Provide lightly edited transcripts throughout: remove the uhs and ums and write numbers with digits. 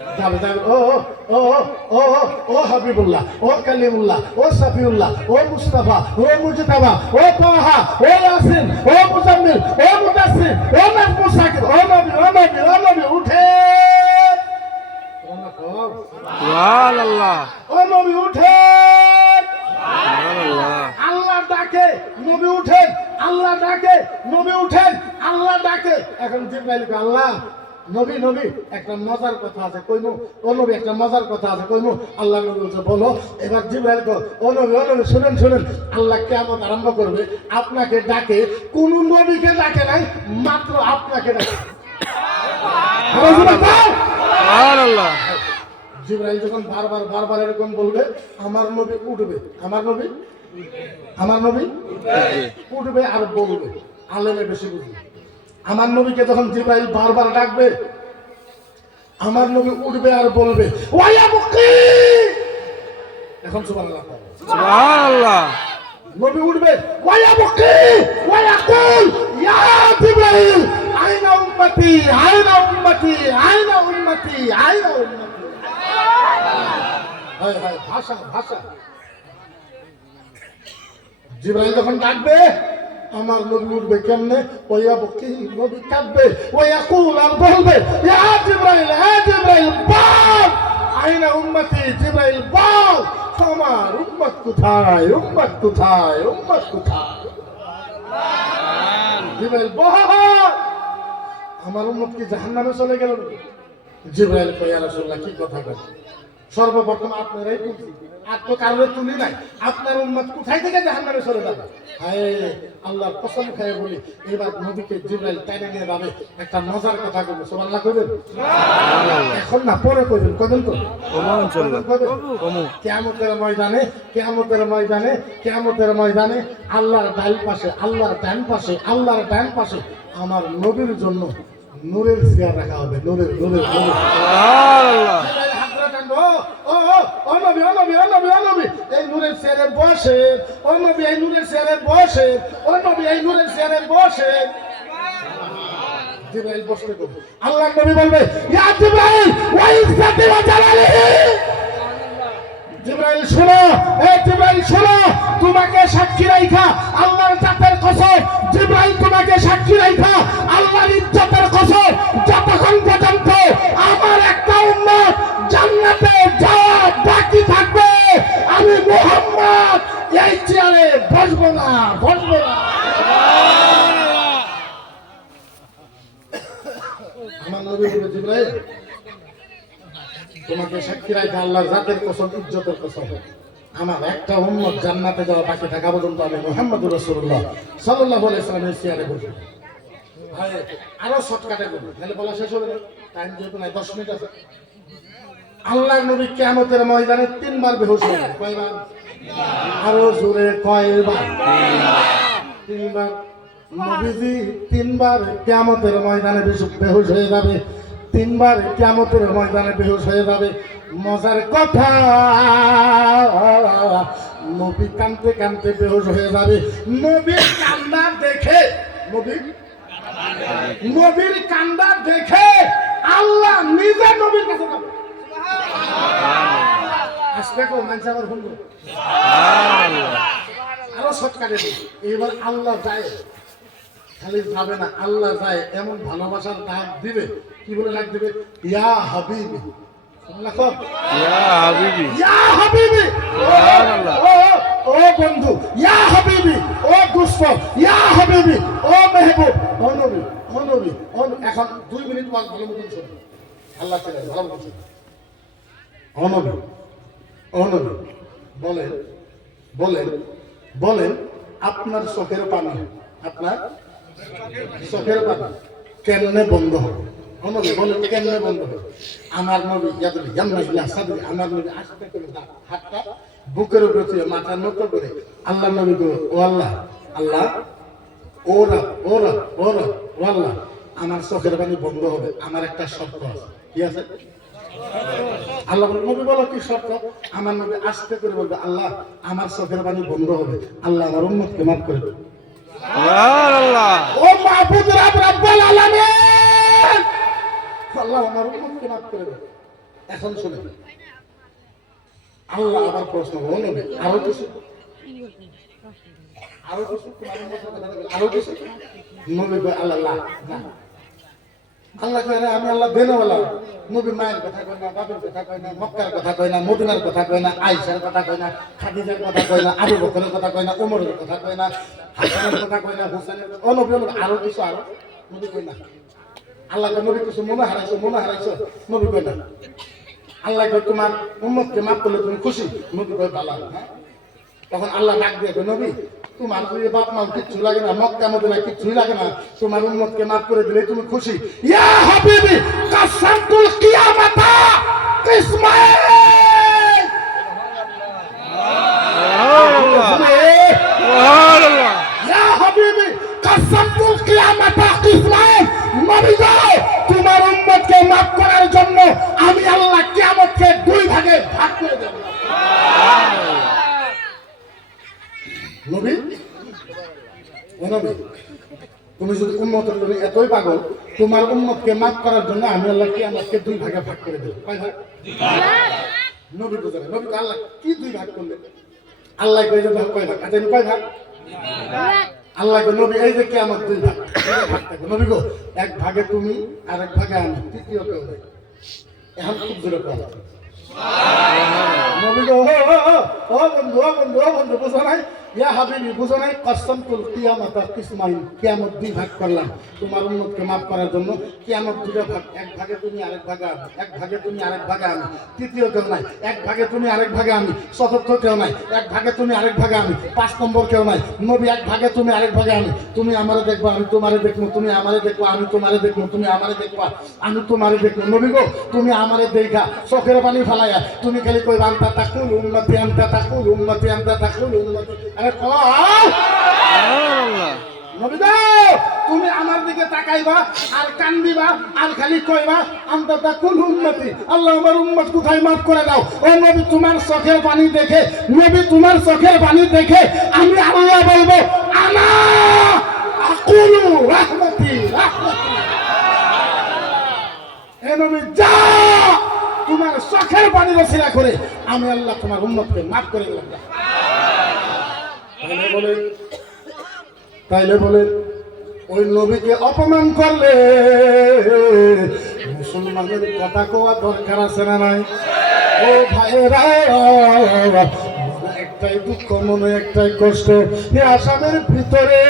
যাবে যাবে ও ও ও ও হাবিবুল্লাহ, ও কালিমুল্লাহ, ও সাফিউল্লাহ, ও মুস্তাফা, ও মুজতাবা, ও তাহা, ও ইয়াসিন, ও মুজাম্মিল, ও মুদাসসির, ও নাজমুস সাকিব, ও নবী, ও নবী, ও নবী উঠে সুবহানাল্লাহ, ও নবী উঠে সুবহানাল্লাহ। আল্লাহ ডাকে নবী উঠেন, আল্লাহ ডাকে নবী উঠেন, আল্লাহ ডাকে। এখন জিবরাইল কে আল্লাহ নবী নবী একটা মজার কথা আছে কইমু, ও নবী একটা মজার কথা আছে কইমু। আল্লাহ নবী বলছে বলো। এবার জিবরাইল কো ও নবী শুনেন শুনেন, আল্লাহ কিয়ামত আরম্ভ করবে, আপনাকে ডাকে, কোন নবীকে ডাকে নাই, মাত্র আপনাকে ডাকে। সুবহানাল্লাহ। জিবরাইল যখন বারবার বারবার এরকম বলবে, আমার নবী উঠবে, আমার নবী উঠবে আর বলবে। আলেমে বেশি বুঝবে। আমার নবীকে যখন জিবরাইল বারবার ডাকবে, আমার নবী উঠবে আর বলবে ওয়া মুকি। এখন সুবহানাল্লাহ, সুবহানাল্লাহ। নবী উঠবে ওয়া মুকি ওয়া ইয়াকুল ইয়া জিবরাইল আইনা উম্মতি, আইনা উম্মতি, আইনা উম্মতি, আইনা উম্মতি। হায় হায়, ভাষা ভাষা। জিবরাইল যখন ডাকবে, আমার নবী উঠবে কেমনে? ওয়া বকি, নবী কাঁদবে, ওয়া ইয়াকুল আর বলবে ইয়া জিবরাইল, হে জিবরাইল বল আইনা উম্মতি। জিবরাইল বল আমার উম্মত কোথায়, উম্মত কোথায়, উম্মত কোথায়? জিবরাইল বল আমার উম্মত কি জাহান্নামে চলে গেল? জিবরাইল কয় ইয়া রাসূলুল্লাহ কি কথা বলেন? সর্বপ্রথম আপনারাই তুলছি, আর তো কারোর তুলি নাই। আপনার উম্মত কোথায় থেকে জাহান্নামে চলে যাবে? হায় আল্লাহর কসম খেয়ে বলি, এবার নবীকে জিবরাইল টাইনে নিয়ে যাবে। একটা মজার কথা বলবো, সুবহানাল্লাহ কইবেন? এখন না, পরে কইবেন, কইবেন তো? কিয়ামতের ময়দানে, কিয়ামতের ময়দানে, কিয়ামতের ময়দানে আল্লাহর ডান পাশে, আল্লাহর ডান পাশে, আল্লাহর ডান পাশে আমার নবীর জন্য নূরের চেয়ার রাখা হবে। নূরের নূরের নূরের। সুবহানাল্লাহ। এই নূরের চেয়ারে বসে, ও নবী এই নূরের চেয়ারে বসে, ও নবী এই নূরের চেয়ারে বসে। জিবরাইল বসতে কো, আল্লাহ নবী বলবে ইয়া জিবরাইল ওয়া ইজ্জাতি ওয়া জালালিহি। জিবরাইল শোনো, এ জিবরাইল শোনো, তোমাকে সাক্ষী রাখা আল্লাহর জাতের কসম, জিবরাইল তোমাকে সাক্ষী রাখা আল্লাহর ইজ্জতের কসম, যতক্ষণ পর্যন্ত আমার একটা উম্মত জান্নাতে যাওয়া বাকি থাকবে, আমি মুহাম্মদ এই চেয়ারে বসবো না, বসবো না। আমার নবী বলে জিবরাইল তোমাকে সাক্ষী রাখা আল্লাহর জাতের কসম, ইজ্জতের কসম, আমার একটা উম্মত জান্নাতে যাওয়া বাকি থাকা পর্যন্ত আমি মুহাম্মদুর রাসূলুল্লাহ সাল্লাল্লাহু আলাইহি ওয়াসাল্লামের চেয়ারে বসবো। ভাই আরো শর্টকাটে বলবো, তাহলে বলা শেষ হবে না, টাইম যেহেতু নাই, 10 মিনিট আছে। আল্লাহর নবী কিয়ামতের ময়দানে 3 বার বেহুশ হয়ে যাবে। কয়বার? আরো জোরে কয়বার? 3 বার। নবীজি 3 বার কিয়ামতের ময়দানে বেহুশ হয়ে যাবে। 3 বার কিয়ামতের ময়দানে বেহুশ হয়ে যাবে। মজার কথা, নবী কাঁদতে কাঁদতে বেহুশ হয়ে যাবে। নবীর কান্না দেখে, নবীর কান্না দেখে আল্লাহ নিজে নবীর কাছে যাবে। আসলে কো মানুষ আবার শুনবো। আরো শর্টকাটে এবার আল্লাহ যায়, খালি যাবে না, আল্লাহ যায় এমন ভালোবাসার ডাক দিবে। কি বলে ডাক দিবে? ইয়া হাবিবি। ইয়া হাবিবি, ইয়া হাবিবি। সুবহানাল্লাহ। ও বন্ধু, ইয়া হাবিবি। ও দুস্ত, ইয়া হাবিবি। ও মেহবুব, ও নবী, ও নবী, ও। এখন 2 মিনিট ওয়াজ ভালো মতন শুনুন, আল্লাহ তাআলা ভালো মতন শুনুন। ও নবী, ও নবী বলেন, বলেন, বলেন আপনার চোখের পানি, আপনার চোখের পানি কেমনে বন্ধ হবে? ও নবী বলেন কেমনে বন্ধ হবে? আমার নবী আমার নবী আস্তে করে হাতটা বুকের উপরে তুলে মাথা নত করে আল্লাহ নবী গো, ও আল্লাহ, আল্লাহ ওরা ওরা ওরা ও আল্লাহ, আমার চোখের পানি বন্ধ হবে, আমার একটা শর্ত আছে। কি আছে? আল্লাহ নবী বলো কি শর্ত? আমার নবী আস্তে করে বলবে আল্লাহ আমার চোখের পানি বন্ধ হবে, আল্লাহ আমার উম্মতকে মাফ করে দেবে। সুবহানাল্লাহ। ও মাহবুব রব্বুল আলামিন, আল্লাহ আমার উম্মতকে মাফ করে দেবে। এখন শুনে আল্লাহ আবার প্রশ্ন করবে আরো কিছু আরো কিছু আরো কিছু নবী আল্লাহ না আল্লাহ কয় না আমি আল্লাহ দেনওয়ালা নবী মায়ের কথা কয় না বাবার কথা কয় না মক্কার কথা কয় না মদিনার কথা কয় না আয়েশার কথা কয় না খাদিজার কথা কয় না আবু বকরের কথা কয় না ওমরের কথা কয় না হাসানের কথা কয় না হোসেনের কথা নবী আরো কিছু আরো নবী কয় না আল্লাহ কয় নবী কিছু মনে হারাইছো নবী কয় না আল্লাহ কয় তোমার উম্মতকে মাফ করলে তুমি খুশি নবী কয় ভালো হ্যাঁ তখন আল্লাহ ডাক দিয়ে নবী তোমার যদি বাপ মা কিচ্ছু লাগে না মক্কা মদিনা কিচ্ছুই লাগে না তোমার উম্মতকে মাফ করে দিলে তুমি খুশি ইয়া হাবিবি কাসামতুল কিয়ামাতা কিসমাইল সুবহানাল্লাহ ইয়া হাবিবি কাসামতুল কিয়ামাতা কিসমাইল নবী গো তোমার উম্মতকে মাফ করার জন্য আমি আল্লাহ কিয়ামতকে দুই ভাগে ভাগ করে দেব নবী ও নবী তুমি যদি উম্মতের জন্য এতই পাগল তোমার উম্মতকে মাফ করার জন্য আমি আল্লাহ কিয়ামতকে দুই ভাগে ভাগ করে দেব কয় ভাগ নবী বুঝে না নবী আল্লাহ কি দুই ভাগ করলে আল্লাহ কয় যে কয় ভাগ আচ্ছা কয় ভাগ আল্লাহ কয় নবী এই যে কিয়ামত দুই ভাগ থাকবে নবী গো এক ভাগে তুমি আর এক ভাগে আমি তৃতীয় কেউ নেই এখন খুব জোরে কথা নবী গো ও বন্ধু বুঝো নাই ইয়া হাবিবি বুঝো নাই কাসামতুল কিয়ামাতা কিসমাইন কিয়ামত দুই ভাগ করলাম তোমার উম্মতকে মাফ করার জন্য কিয়ামত দুটো ভাগ এক ভাগে তুমি আরেক ভাগে আমি এক ভাগে তুমি আরেক ভাগে আমি তৃতীয় কেউ নাই এক ভাগে তুমি আরেক ভাগে আমি চতুর্থ কেউ নাই এক ভাগে তুমি আরেক ভাগে আমি 5 নম্বর কেউ নাই নবী এক ভাগে তুমি আরেক ভাগে আমি তুমি আমারে দেখবা আমি তোমারে দেখবো তুমি আমারে দেখবা আমি তোমারে দেখবো তুমি আমারে দেখবা আমি তোমারে দেখবো নবী গো তুমি আমারে দেখা চোখের পানি ফালাইয়া তুমি খালি কইবা আনতা তাকুল উম্মতি আনতা তাকুল উম্মতি আনতা তাকুল উম্মতি আরে কও সুবহানাল্লাহ নবী গো তুমি আমার দিকে তাকাইবা আর কান্দিবা আর খালি কইবা আনতা তাকুল উম্মতি আল্লাহ আমার উম্মত কোথায় মাফ করে দাও ও নবী তোমার চোখের পানি দেখে নবী তোমার চোখের পানি দেখে আমি আল্লাহ বলবো আনা আকুলু রাহমাতি এ নবী যা তোমার চোখের পানি রসিলা করে আমি আল্লাহ তোমার উম্মতকে মাফ করে দিলাম তাইলে বলে ওই নবীকে অপমান করলে মুসলমানের কথা কোয়া দরকার আছে না নাই ও ভাইরা একটাই দুঃখ মনে একটাই কষ্ট এই আসামের ভিতরে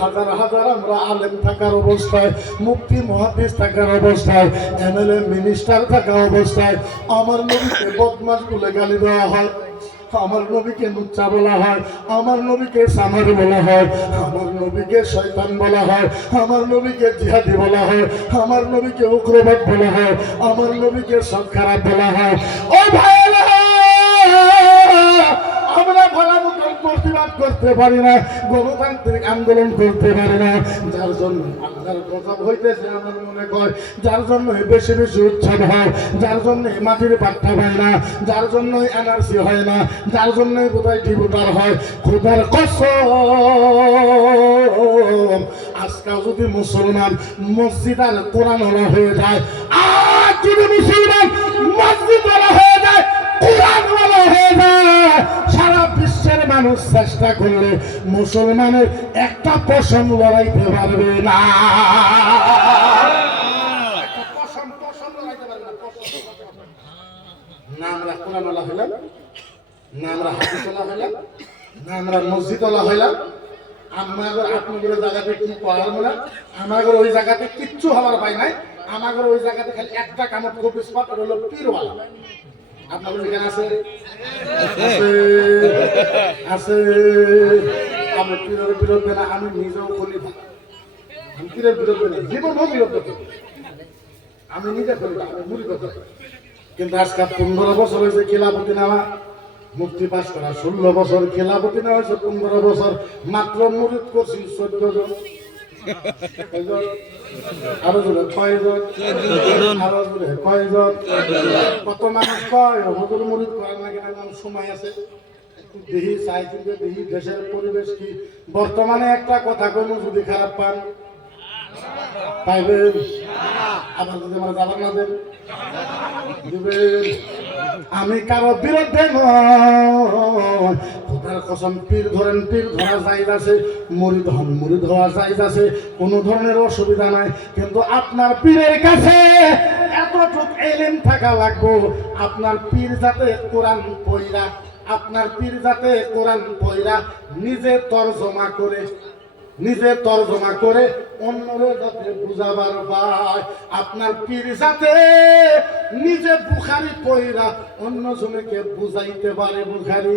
হাজার হাজার আমরা আলেম থাকার অবস্থায় মুফতি মুহাদ্দিস থাকার অবস্থায় এমএলএ মিনিস্টার থাকা অবস্থায় আমার নবীকে বদমাশ বলে গালি দেওয়া হয় আমার নবীকে লুচ্চা বলা হয় আমার নবীকে সামার বলা হয় আমার নবীকে শয়তান বলা হয় আমার নবীকে জিহাদি বলা হয় আমার নবীকে উগ্রবাদ বলা হয় আমার নবীকে সব খারাপ বলা হয় ও ভাইরা আমরা ভালো মতন প্রতিবাদ করতে পারি না গণতান্ত্রিক আন্দোলন করতে পারি না যার জন্য আল্লাহর গজব হইতেছে আমার মনে কয় যার জন্য বেশি বেশি উৎসব হয় যার জন্য মাটির পাট্টা হয় না যার জন্য এনআরসি হয় না যার জন্য বোধহয় ডিভোটার হয় খোদার কসম আজকাল যদি মুসলমান মসজিদ আর কোরআন হয়ে যায় আর যদি মুসলমান মসজিদ হয়ে যায় কোরআন হয়ে যায় সারা বিশ্বের মানুষ চেষ্টা করলে মুসলমানের একটা পশম লড়াইতে পারবে না না আমরা কোরআনওয়ালা হইলাম না আমরা হাদিসওয়ালা হইলাম না আমরা মসজিদওয়ালা হইলাম আমাদের আপনাদের জায়গাতে কি করার না আমাদের ওই জায়গাতে কিচ্ছু হওয়ার পাই নাই আমাদের ওই জায়গাতে খালি একটা কামত কপি স্পট হলো পীরওয়ালা আপনাদের এখানে আছে আছে আমি পীরের বিরুদ্ধে না আমি নিজেও খলিফা আমি পীরের বিরুদ্ধে না জীবনও বিরুদ্ধে আমি নিজে খলিফা আমি মুড়ি কথা কিন্তু আজকে 15 বছর হয়েছে খেলাফতি নেওয়া মুফতি পাস করা 16 বছর খেলাফতি নেওয়া হয়েছে 15 বছর মাত্র মুরিদ করছি 14 জন আরো জোরে কয়জন আরো জোরে কয়জন কত মানুষ কয় হুজুর মুরিদ করার নাকি না সময় আছে দেখি চাই কিন্তু দেখি দেশের পরিবেশ কি বর্তমানে একটা কথা কইমু যদি খারাপ পান পাইবেন? আবার যদি আমার যাবার না দেন দিবেন। আমি কারো বিরুদ্ধে নয়, খোদার কসম পীর ধরেন, পীর ধরা জায়েজ আছে, মুরিদ হন, মুরিদ হওয়া জায়েজ আছে, কোনো ধরনের অসুবিধা নাই। কিন্তু আপনার পীরের কাছে এতটুক ইলম থাকা লাগবে, আপনার পীর যাতে কোরআন পড়া, আপনার পীর যাতে কোরআন পড়া নিজে তর্জমা করে অন্যরা যাতে বুঝাবার পায়। আপনার পীর যাতে নিজে বুখারী পড়া অন্য জনকে বুঝাইতে পারে বুখারী।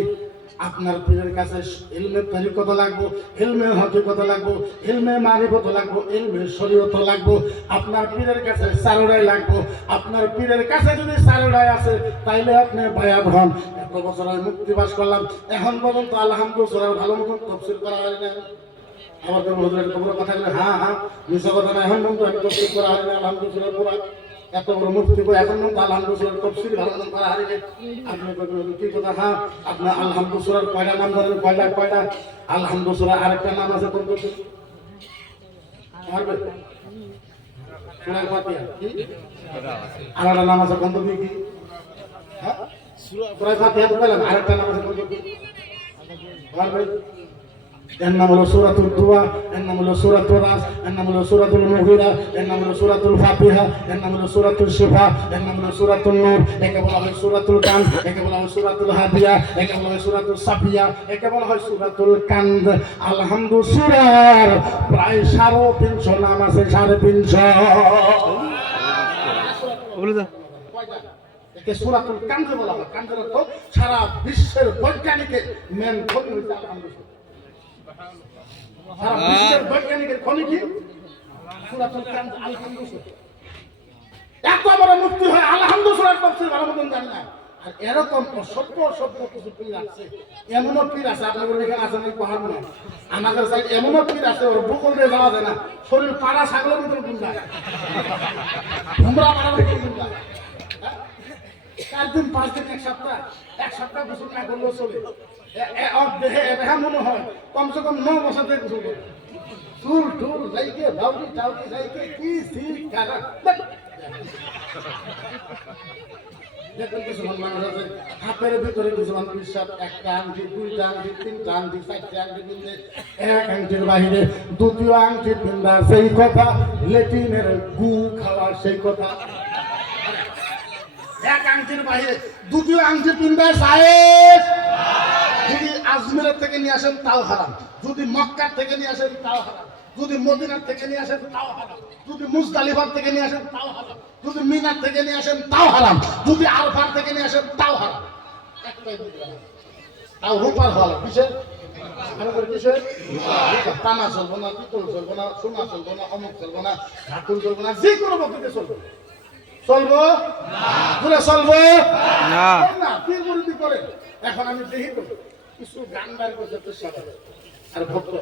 আপনার পীরের কাছে ইলমে তরিকত লাগবো, ইলমে হকিকত লাগবো, ইলমে মারিফত লাগবো, ইলমে শরীয়ত লাগবো। আপনার পীরের কাছে চারোটাই লাগবো। আপনার পীরের কাছে যদি চারোটাই আছে তাইলে আপনি বায়াত হন। এত বছর আমি মুক্তি বাস করলাম, এখন পর্যন্ত আলহামদুলিল্লাহ ভালো মতন তফসিল করা হয় না। আমার তো বলতে তোমরা কথা বলে হ্যাঁ হ্যাঁ মিশা কথা না, এখন পর্যন্ত আমি তফসিল করা হয় না আলহামদুলিল্লাহ পুরা। এত বড় মুক্তি করে এখন পর্যন্ত আলহামদুলিল্লাহ তফসিল ভালো মতন করা হয় না। আপনি কি কথা? হ্যাঁ, আপনার আলহামদুলিল্লাহ কয়টা নাম ধরেন? কয়টা? আলহামদুলিল্লাহ আরেকটা নাম আছে কোন কোন? পারবে? সূরা ফাতিহা কি? আরেকটা নাম আছে কোন কি? হ্যাঁ, সূরা ফাতিহা তো বললাম, আরেকটা নাম আছে কোন কি? পারবে? এর নাম হলো সূরাতুল দুআ, এর নাম হলো সূরাতুল রাস, এর নাম হলো সূরাতুল মুগিরা, এর নাম হলো সূরাতুল ফাতিহা, এর নাম হলো সূরাতুল শিফা, এর নাম হলো সূরাতুল নূর, একে বলা হয় সূরাতুল কান, একে বলা হয় সূরাতুল হাদিয়া, একে বলা হয় সূরাতুল সাফিয়া, একে বলা হয় সূরাতুল কান্দ। আলহামদুলিল্লাহ সূরার প্রায় 350 নাম আছে, 350। বলে দাও। একে সূরাতুল কান্দ বলা হয়। কান্দের অর্থ সারা বিশ্বের বৈজ্ঞানিকের মেন খনি হচ্ছে আলহামদুলিল্লাহ। সারা বিশ্বের বৈজ্ঞানিকের খনি কি? সূরাতুল কান্দ, আলহামদুলিল্লাহ। এত বড় মুক্তি হয় আলহামদুলিল্লাহ তফসির ভালো মতন জানি না। আর এরকম অসভ্য কিছু পীর আছে, এমনও পীর আছে আপনাদের এখানে আছে নাকি পাহাড় না, আমাদের সাইড এমনও পীর আছে ওর বুকল দিয়ে যাওয়া যায় না, শরীর পাড়া ছাগলের মতন গুন্ডায়, ঘুমরা পাড়ার মতন গুন্ডায়। 4 দিন 5 দিন এক সপ্তাহ গোসল না করলেও চলে। দেহে দেখা মনে হয় কমসে কম 9 বছর থেকে গোসল করে, চুল টুল লাইকে বাউরি টাউরি লাইকে কি সিল কারা। দেখুন কিছু মানুষ আছে হাতের ভিতরে কিছু মানুষ বিশ্বাস, 1টা আংটি, 2টা আংটি, 3টা আংটি, 4টা আংটি পিনতে, 1 আংটির বাহিরে 2য় আংটি পিন্দা সেই কথা, লেটিনের গু খাওয়া সেই কথা। 1 আংটির বাহিরে 2য় আংটি পিন্দা সাহেব, যদি আজমিরের থেকে নিয়ে আসেন তাও হারাম, যদি মক্কার থেকে নিয়ে আসেন তাও হারাম, যদি মদিনার থেকে নিয়ে আসেন তাও হারাম, যদি মুজদালিফার থেকে নিয়ে আসেন তাও হারাম, যদি মিনার থেকে নিয়ে আসেন তাও হারাম, যদি আরফার থেকে নিয়ে আসেন তাও হারাম। একটাই তাও রূপার হল কিসের? কিসের? টানা চলবো না, পিতল চলবো না, সোনা চলবো না, অমুক চলবো না, ধাতুর চলবো না, যে কোনো পদ্ধতিতে চলবো। চলবো না? চলবো না, পীর মুরিদি করে। এখন আমি দেখি তো কিছু গান বাইর করতে চেষ্টা করে আর ভক্ত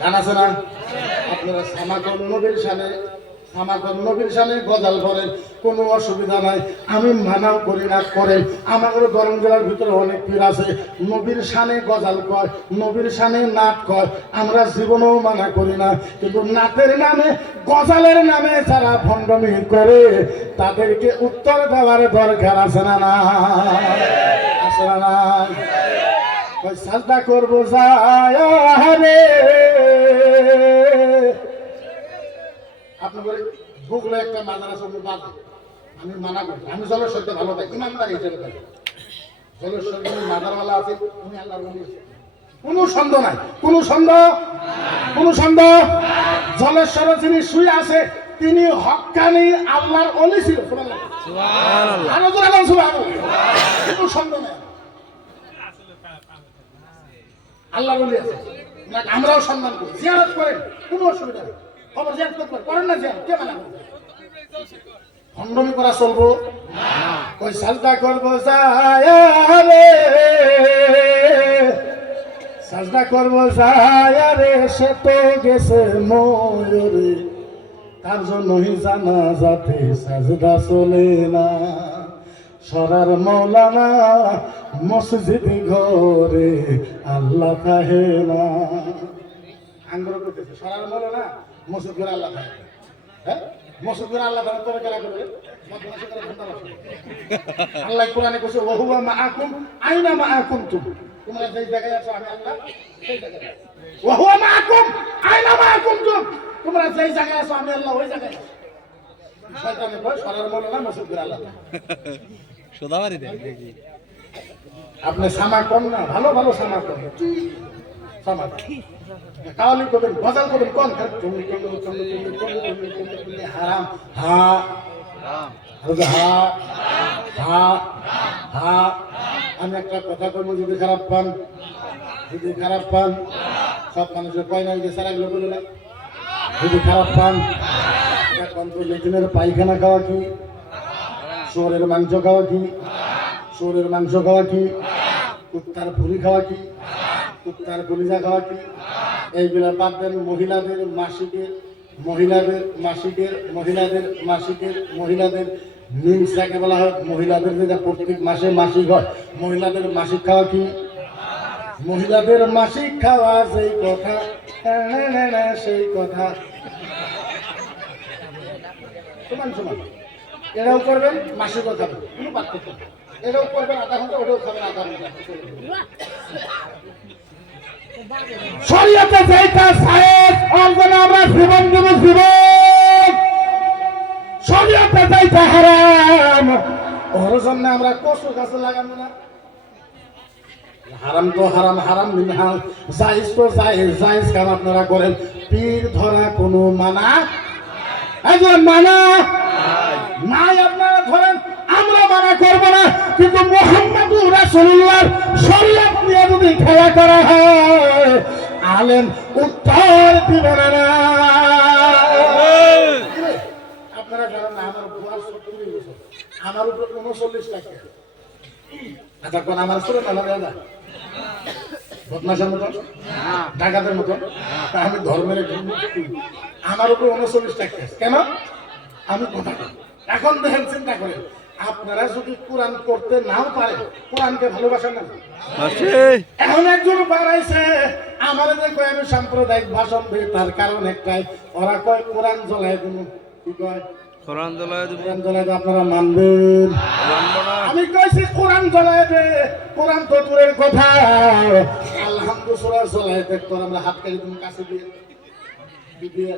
গান আছে না, আপনারা সামাকর নবীর সামনে গজাল করেন, কোনো অসুবিধা নাই, আমি মানাও করি না করেন। আমাদের গরম জেলার ভিতরে অনেক পীর আছে নবীর সামনে গজাল কয়, নবীর সামনে নাট কয়, আমরা জীবনেও মানা করি না। কিন্তু নাটের নামে গজালের নামে যারা ভণ্ডামি করে তাদেরকে উত্তর দেওয়ার দরকার আছে না না? আছে না না? ওই সাজদা করবো যায় আপনি বলে বুকলে একটা মাদার আছে বাদ, আমি মানা করি, আমি জলের সত্যি ভালো পাই, ইমানদার হিসেবে পাই। জলের সত্যি মাদারওয়ালা আছে, উনি আল্লাহর ওলি, কোনো সন্দেহ নাই, কোনো সন্দেহ। জলেশ্বরে যিনি শুয়ে আছে তিনি হক্কানি আল্লাহর ওলি ছিল, কোনো সন্দেহ নাই, আল্লাহর ওলি আছে। আমরাও সম্মান করি, জিয়ারত করেন, কোনো অসুবিধা নেই, খবর জিয়ারত করতে করেন না, জিয়ারত কে মানা করবে? ভণ্ডামি করা চলবো? ওই সাজদা করবো যায় রে, সাজদা করবো যায় রে, সে তো গেছে ময়ূরে, তার জন্যই জানা যাতে সাজদা চলে না। সরার মৌলানা মসজিদ ঘরে আল্লাহ থাহে না। আঙ্গুর করতেছে সারার বলো না মসুদ করে আল্লাহ থাকে হ্যাঁ মসুদ করে আল্লাহ তাআলা তোরা কেলা করবে মাদ্রাসা করে ঘন্টা বসে আল্লাহ কোরআনে কইছে ওয়া হুয়া মাআকুম আইনা মা কুনতুম তোমরা যেই জায়গায় আছো আমি আল্লাহ সেই জায়গায় আছি ওয়া হুয়া মাআকুম আইনা মা কুনতুম তোমরা যেই জায়গায় আছো আমি আল্লাহ ওই জায়গায় আছি শয়তানে কয় সারার বলো না মসুদ করে আল্লাহ সোদাবাড়ি দেখ দেখি আপনি সামা কম না ভালো ভালো সামা কম সামা কাওয়ালি করবেন গজল করবেন কোন হারাম হা হা হা হা আমি একটা কথা করবো যদি খারাপ পান সব মানুষের কয় না যে সারা গুলো না যদি খারাপ পান এখন তো লেটিনের পায়খানা খাওয়া কি শুয়োরের মাংস খাওয়া কি কুত্তার ভুড়ি খাওয়া কি কুত্তার কলিজা খাওয়া কি এইগুলা বাদ দেন মহিলাদের মিন্স যাকে বলা হয় মহিলাদের যেটা প্রত্যেক মাসে মাসিক হয় মহিলাদের মাসিক খাওয়া কি মহিলাদের মাসিক খাওয়া সেই কথা সমান এরাও করবেন মাসিকও খাবেন কোনো পার্থক্য নেই। এটাও করবেন আধা ঘন্টা ওটাও খাবেন আধা ঘন্টা শরীয়তে যেটা সায়েন্স অর্জন আমরা জীবন দেব জীবন শরীয়তে যেটা হারাম ওর জন্য আমরা কষ্ট গাছে লাগাবো না হারাম তো হারাম মিনহা জায়েজ তো জায়েজ কাম আপনারা করেন পীর ধরা কোনো মানা মানা নাই আপনারা ধরেন আমরা মানা করবো না কিন্তু মুহাম্মদুর রাসূলুল্লাহর শরীয়ত নিয়ে যদি খেলা করা হয় আলেম উত্তর দিবে না আপনারা জানেন না আমার বয়স 70 বছর আমার উপর 39 টাকা আচ্ছা কোন আমার ছোট না দাদা বদমাশের মতন ডাকাতের মতন তা আমি ধর্মের আমার উপর 39 টাকা কেন আমি কথা এখন দেখেন চিন্তা করেন আপনারা যদি কোরআন পড়তে নাও পারে কোরআনকে ভালোবাসেন না এখন একজন বাড়াইছে আমাদের কয় আমি সাম্প্রদায়িক ভাষণ দিই তার কারণ একটাই ওরা কয় কোরআন জ্বলায় দিন কি কয় কোরআন জ্বলায় আপনারা মানবেন আমি কইছি কোরআন জ্বলায় দে কোরআন তো দূরের কথা আলহামদুলিল্লাহ জ্বলায় দে তোর আমরা হাত কাটি তুমি কাছে দিয়ে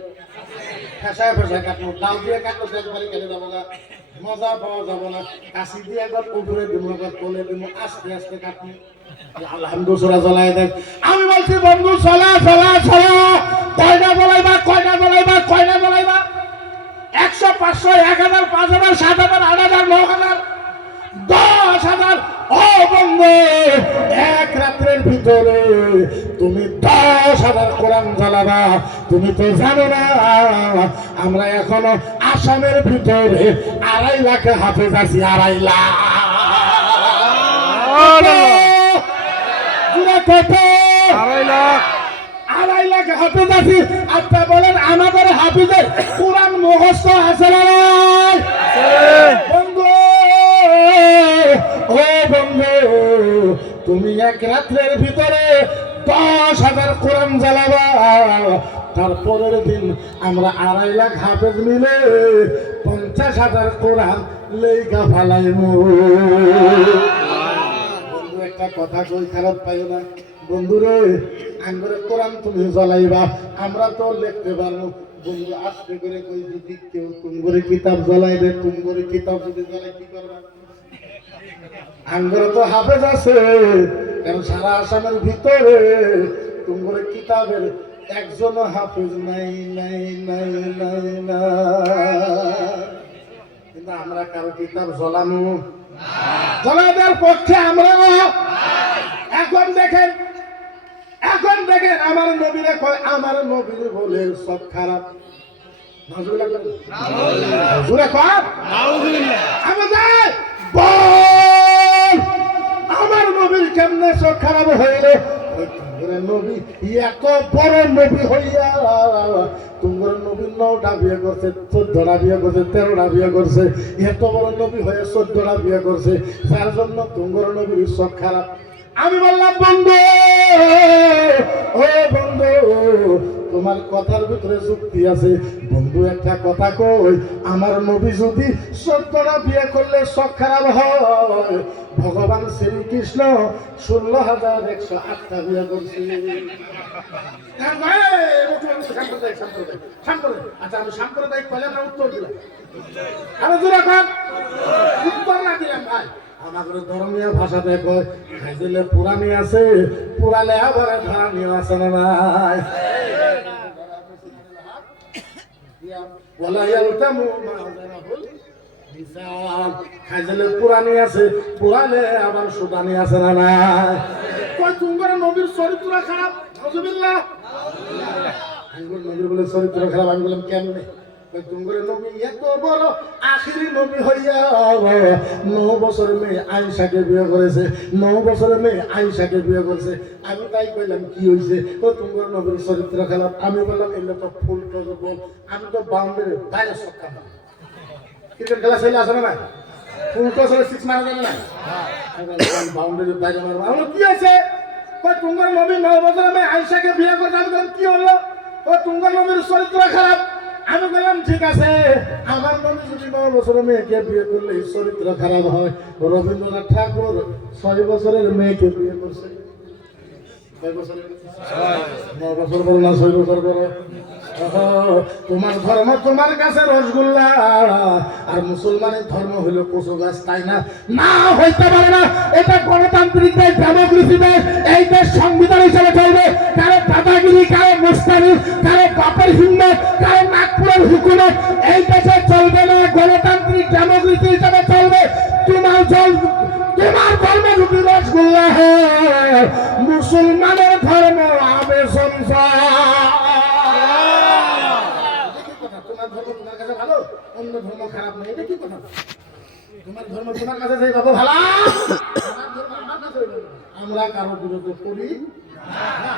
ফেসায় কাটবো ডাল দিয়ে কাটবো একবারই কেটে যাবো না মজা পাওয়া যাবো না কাশি দিয়ে একবার উপরে দিব একবার কোলে দিব আস্তে আস্তে কাটবো আলহামদুলিল্লাহ জ্বলাই দেখ আমি বলছি বন্ধু চলা কয়টা জ্বলাইবা 100 500 1000 5000 7000 8000 9000 10,000 ও বন্ধু এক রাতের ভিতরে তুমি 10,000 কোরআন জ্বালাবা তুমি তো জানো না আমরা এখনো আসামের ভিতরে 2.5 লাখ হাফেজ আছি 2.5 লাখ কত 2.5 লাখ হাফেজ আছি আপনি বলেন আমাদের হাফিজের কোরআন মুখস্থ আছে না বন্ধু ও বন্ধু তুমি এক রাত্রের ভিতরে 10,000 কোরআন জ্বালাবা তারপরের দিন আমরা 2.5 লাখ হাফেজ মিলে 50,000 কোরআন লেখা ফালাইমু বন্ধু একটা কথা কই খারাপ পাইও না বন্ধুরে আঙ্গুরে কোরআন তুমি জ্বালাইবা আমরা তো লিখতে পারবো বন্ধু আস্তে করে কই যদি কেউ তুমগরে কিতাব জ্বালাই দে তুমগরে কিতাব যদি জ্বালাই কি করবা আঙ্গুরে তো হাফেজ আছে কারণ সারা আসামের ভিতরে তুমগরে কিতাবের একজন হাফেজ নাই কিন্তু আমরা কারো কিতাব জ্বলানো জ্বলাদের পক্ষে আমরা এখন দেখেন আমার নবীরে কয় আমার নবীরে বলে সব খারাপ আমার নবীর কেমনে সব খারাপ হইলে নবী এত বড় নবী হইয়া তোমার নবী 9টা বিয়ে করছে 14টা বিয়ে করছে 13টা বিয়ে করছে এত বড় নবী হয়ে 14টা বিয়ে করছে যার জন্য তোমার নবীর সব খারাপ আমি বললাম বন্ধু ও বন্ধু তোমার কথার ভিতরে যুক্তি আছে বন্ধু। একটা কথা কই, আমার নবী যদি ১৪টা বিয়ে করলে শখ খারাপ হয়, ভগবান শ্রীকৃষ্ণ ১৬,১০৮টা বিয়ে করছে। আচ্ছা, আমি সাম্প্রদায়িক কইলাম না উত্তর দিলাম? আমি উত্তর না দিলাম ভাই। আমাদের ধর্মীয় ভাষাতে কয় খাইলে পুরানি আছে, পুরালে আবার ধরানি আছে না নাই? খাইলে পুরানি আছে, পুরালে আবার সুদানি আছে না নাই? কয় তোমার নবীর চরিত্র খারাপ, নজুবিল্লাহ। নবীর বলে চরিত্র খারাপ। আমি বললাম কেমনে? তোমার নবী এত বড় আখিরি নবী হইয়া ৯ বছরের মেয়ে আয়েশাকে বিয়ে করেছে, ৯ বছরের মেয়ে আয়েশাকে বিয়ে করেছে। আমি তাই কইলাম কি হয়েছে? ও তোমার নবীর চরিত্র খারাপ। আমি বললাম এগুলো তো ফুল বল, আমি তো বাউন্ডারি বাইরে সব কাম। ক্রিকেট খেলা ছেলে আছে না? ফুল টস হলে 6 মারা যাবে না? বাউন্ডারি বাইরে মারবো। আমার কি আছে? তোমার নবী ৯ বছরের মেয়ে আয়েশাকে বিয়ে করেছে। আমি বললাম কি হলো? ও তোমার নবীর চরিত্র খারাপ। আমি বললাম ঠিক আছে, আমার নবী যদি ৯ বছরের মেয়েকে বিয়ে করলে চরিত্র খারাপ হয়, রবীন্দ্রনাথ ঠাকুর ৬ বছরের মেয়েকে বিয়ে করছে। ৬ বছরের ৯ বছর বড় না ৬ বছর বড়? তোমার ধর্ম তোমার কাছে রসগোল্লা, আর মুসলমানের ধর্ম হইল কচু গাছ, তাই না? না, হইতে পারে না। এটা গণতান্ত্রিক দেশ, ডেমোক্রেসি দেশ। এই দেশ সংবিধান হিসেবে চলবে। কারো দাদাগিরি, কারো মুস্তানি, কারো বাপের হিম্মত, কারো নাগপুরের হুকুমত এই দেশে চলবে না। গণতান্ত্রিক ডেমোক্রেসি হিসেবে চলবে। তোমার ধর্ম যদি রসগোল্লা হয়, মুসলমানের ধর্ম আবে সংসার। তোমার কাছে ভালো, অন্য ধর্ম খারাপ নয়, এটা কি কথা? তোমার ধর্ম তোমার কাছে যে বাবা ভালো, আমার ধর্ম আমার কাছে ভালো। আমরা কারো বিরোধ করি না।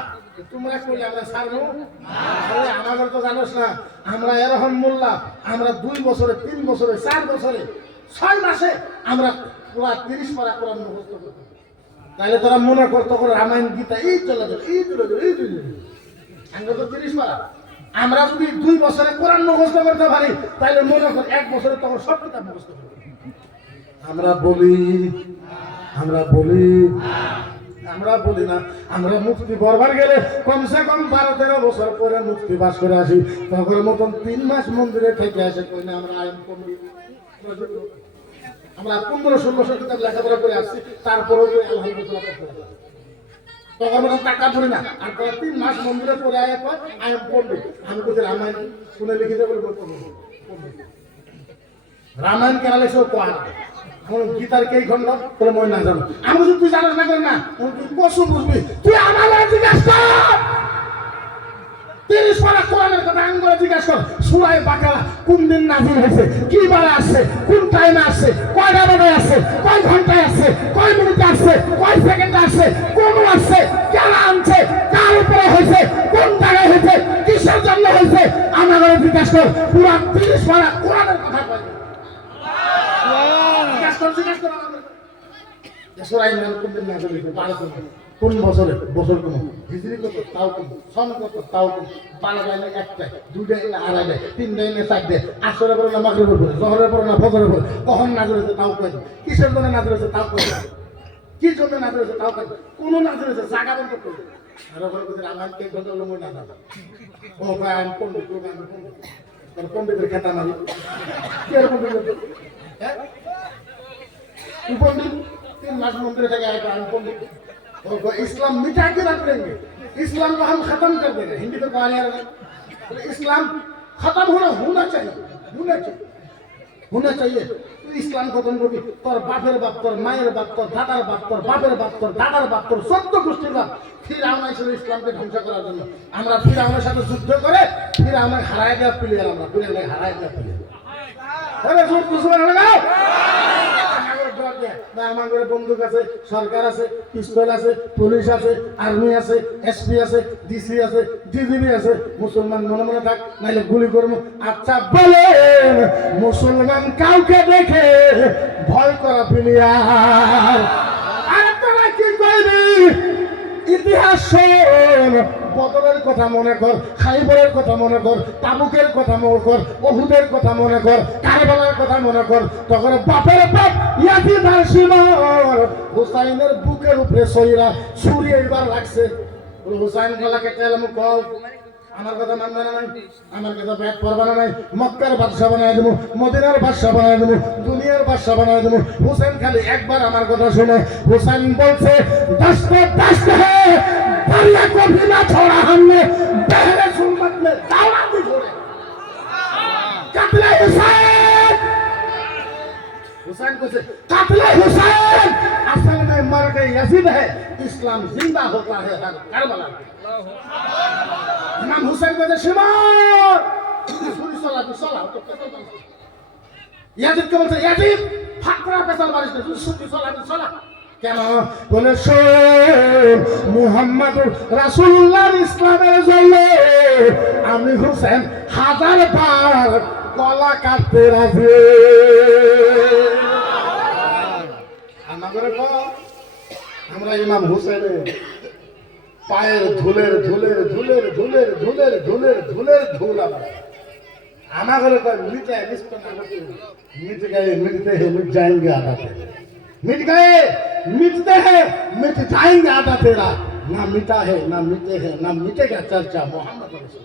তোমরা করি আমরা ছাড়বো? আমাদের তো জানোস না, আমরা এরকম মোল্লা, আমরা 2 বছরে 3 বছরে 4 বছরে 6 মাসে আমরা পুরা 30 পারা কোরআন মুখস্থ করতে। তাহলে তোরা মনে করতো করে রামায়ণ গীতা এই চলে যাবে, এই চলে যাবে, এই চলে যাবে। আমরা তো 30 পারা। আমরা যদি 2 বছরে কোরআন মুখস্থ করতে পারি, তাহলে মনে কর 1 বছরে তখন সব কিতাব মুখস্থ করতে। আমরা বলি না। আমরা মুক্তি পড়বার গেলে কমসে কম 12-13 বছর পরে মুক্তি বাস করে আসি। তখন মতন 3 মাস মন্দিরে থেকে আসে কই না আমরা আইন পণ্ডিত। আমরা 15-16 কিতাব লেখাপড়া করে আসছি, তারপরেও আলহামদুলিল্লাহ তখন মতন টাকা পড়ি না। আর 3 মাস মন্দিরে পড়ে আয় কয় আইন পণ্ডিত। আমি বলছি রামায়ণ শুনে লিখিতে বলে রামায়ণ কেন লেখো কয় গীতার কে খন্ড তোর মনে না জানো। আমি যদি তুই জানাস না করে না, তুই কষ্ট বুঝবি। তুই আমার জিজ্ঞাসা কর, 30 পারা কোরআনের কথা আমি করে জিজ্ঞাসা কর। সূরা বাকারা কোন দিন নাযিল হয়েছে, কি বারে আসছে, কোন টাইমে আসছে, কয়টা বাজে আসছে, কয় ঘন্টায় আসছে, কয় মিনিটে আসছে, কয় সেকেন্ডে আসছে, কোন আসছে, কেন আনছে, কার উপরে হয়েছে, কোন জায়গায় হয়েছে, কিসের জন্য হয়েছে, আমার করে জিজ্ঞাসা কর। পুরা 30 পারা কোরআনের কথা কয়। কোন বছরে বছর কম হিজরি কত তাও কম, সন কত তাও কম, 12 লাইনে 1টা, 2টা লাইনে 2.5, 3 লাইনে 4, আসরের পরে না মাগরিবের পরে, জোহরের পরে না ফজরের পরে, কখন নাযিল হয়েছে তাও কয়, কিসের জন্য নাযিল হয়েছে তাও কয়, কি জন্য নাযিল হয়েছে তাও কয়, কোন নাযিল হয়েছে জায়গা বন্ধ করতে। আর ওখানে বলতে আমার কে ঘন্টা হলো মই না জানা। ও ভাই আমি পণ্ডিত, আমি পণ্ডিতের খেতা মারি কি আর পণ্ডিত? হ্যাঁ पण्डित 3 मास मंदिर থেকে आए हम पंडित और इस्लाम मिटा के रख देंगे, इस्लाम को हम खत्म कर देंगे। हिंदी में कहा यार इस्लाम खत्म होना चाहिए। तो इस्लाम खत्म करबी তোর বাপের বাপ, তোর মায়ের বাপ, তোর দাদার বাপ, তোর বাপের বাপ, তোর দাদার বাপ, তোর 14 গোষ্ঠীর বাপ ফিরআউন আইছিল ইসলামকে ধ্বংস করার জন্য। আমরা ফিরআউনের সাথে যুদ্ধ করে ফিরআউনকে হারায় দেওয়া প্লেয়ার, আমরা ফিরআউনকে হারায় দেওয়া প্লেয়ার। আরে জোর দুশমন লাগাও। আমার বন্দুক আছে, সরকার আছে, পিস্তল আছে, পুলিশ আছে, আর্মি আছে, এসপি আছে, ডিসি আছে, ডিজিবি আছে। মুসলমান মনে মনে থাক, নাইলে গুলি করবো। আচ্ছা বলেন মুসলমান কাউকে দেখে ভয় করা প্লেয়ার? আর তোরা কি করবি? ইতিহাস শোন, বদরের কথা মনে কর, খাইবরের কথা মনে কর, তাবুকের কথা মনে কর, ওহুদের কথা মনে কর, কারবালার কথা মনে কর। তখন বাপের বাপ ইয়াজিদ আর শিমর হুসাইনের বুকের উপরে সইরা ছুরি এইবার লাগছে। হুসাইন গলাকে তেল মুখ আমার কথা মানবে না নাই, আমার কথা ব্যাগ পরবে না নাই। মক্কার বাদশা বানায় দেবো, মদিনার বাদশা বানায় দেবো, দুনিয়ার বাদশা বানায় দেবো। হুসেন খালি একবার আমার কথা শুনে। হুসেন বলছে দস্ত দস্ত হে পাল্লা কবি না ছোড়া हमने पहले सुन्नत में दावा भी छोड़े कत्ले हुसैन। हुसैन को से कत्ले हुसैन असल में मर गए यजीद है, इस्लाम जिंदा होता है हर करबला में। इमाम हुसैन को शिमार सुरी सला तो ইয়াজিদ কে বলছে ইয়াজিদ ফাকরা পেছাল মারিস না, তুই সুরি সলা কেন বলে শোন মুহাম্মদুর রাসূলুল্লাহ ইসলামের জন্য আমি হুসেন 1000 বার গলা কাটতে রাজি। আমরা ইমাম হুসেনের পায়ের ধুলের ধুলের ধুলের ধুলের ধুলের ধুলের ধুলের ধুল আমার ঘরে কয় মিটে मिट गए मिटते हैं मिट जाएंगे आधा तेरा, मिट गए मिटते हैं मिट जाएंगे आधा तेरा, ना मिटा है ना मिटे है ना मिटेगा चर्चा मोहम्मद रसूल।